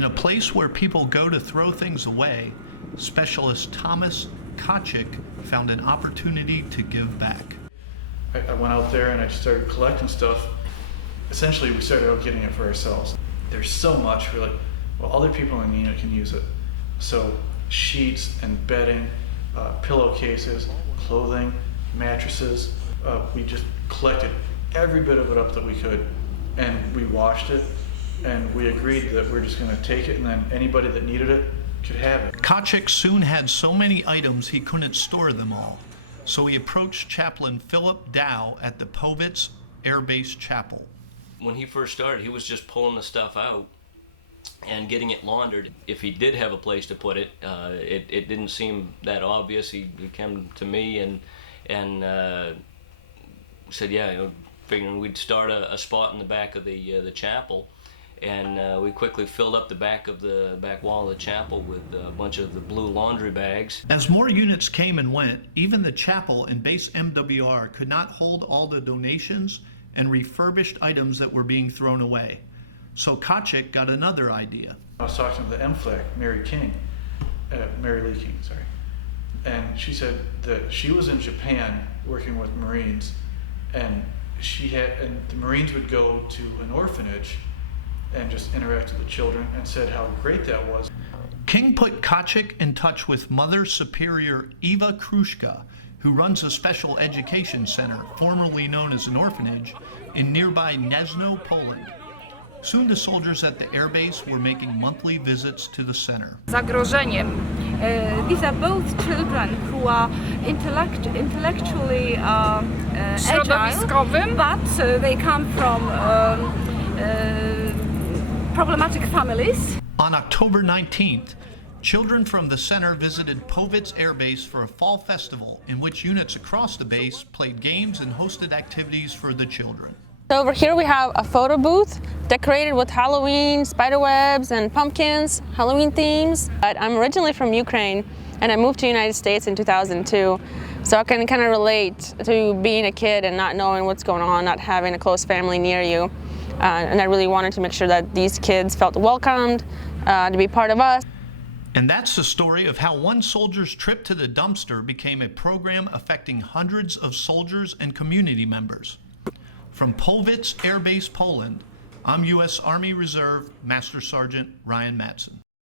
In a place where people go to throw things away, specialist Thomas Tkaczyk found an opportunity to give back. I went out there and I started collecting stuff. Essentially, we started out getting it for ourselves. There's so much, we're like, well, other people in the unit can use it. So sheets and bedding, pillowcases, clothing, mattresses. We just collected every bit of it up that we could, and we washed it, and we agreed that we're just going to take it, and then anybody that needed it could have it. Tkaczyk soon had so many items he couldn't store them all, so he approached Chaplain Philip Dow at the Powidz Air Base Chapel. When he first started, he was just pulling the stuff out and getting it laundered. If he did have a place to put it, it didn't seem that obvious. He came to me and said, yeah, figuring we'd start a spot in the back of the chapel, and we quickly filled up the back wall of the chapel with a bunch of the blue laundry bags. As more units came and went, even the chapel and base MWR could not hold all the donations and refurbished items that were being thrown away. So Tkaczyk got another idea. I was talking to the MFLAG, Mary Lee King, sorry. And she said that she was in Japan working with Marines, and the Marines would go to an orphanage and just interact with the children, and said how great that was. King put Tkaczyk in touch with Mother Superior Eva Kruszka, who runs a special education center, formerly known as an orphanage, in nearby Gniezno, Poland. Soon the soldiers at the airbase were making monthly visits to the center. Zagrożeniem. These are both children who are intellectually agile, but they come from problematic families. On October 19th, children from the center visited Powidz Air Base for a fall festival in which units across the base played games and hosted activities for the children. So over here we have a photo booth decorated with Halloween, spiderwebs and pumpkins, Halloween themes. But I'm originally from Ukraine and I moved to the United States in 2002. So I can kind of relate to being a kid and not knowing what's going on, not having a close family near you. And I really wanted to make sure that these kids felt welcomed, to be part of us. And that's the story of how one soldier's trip to the dumpster became a program affecting hundreds of soldiers and community members. From Powidz Air Base, Poland, I'm U.S. Army Reserve Master Sergeant Ryan Matson.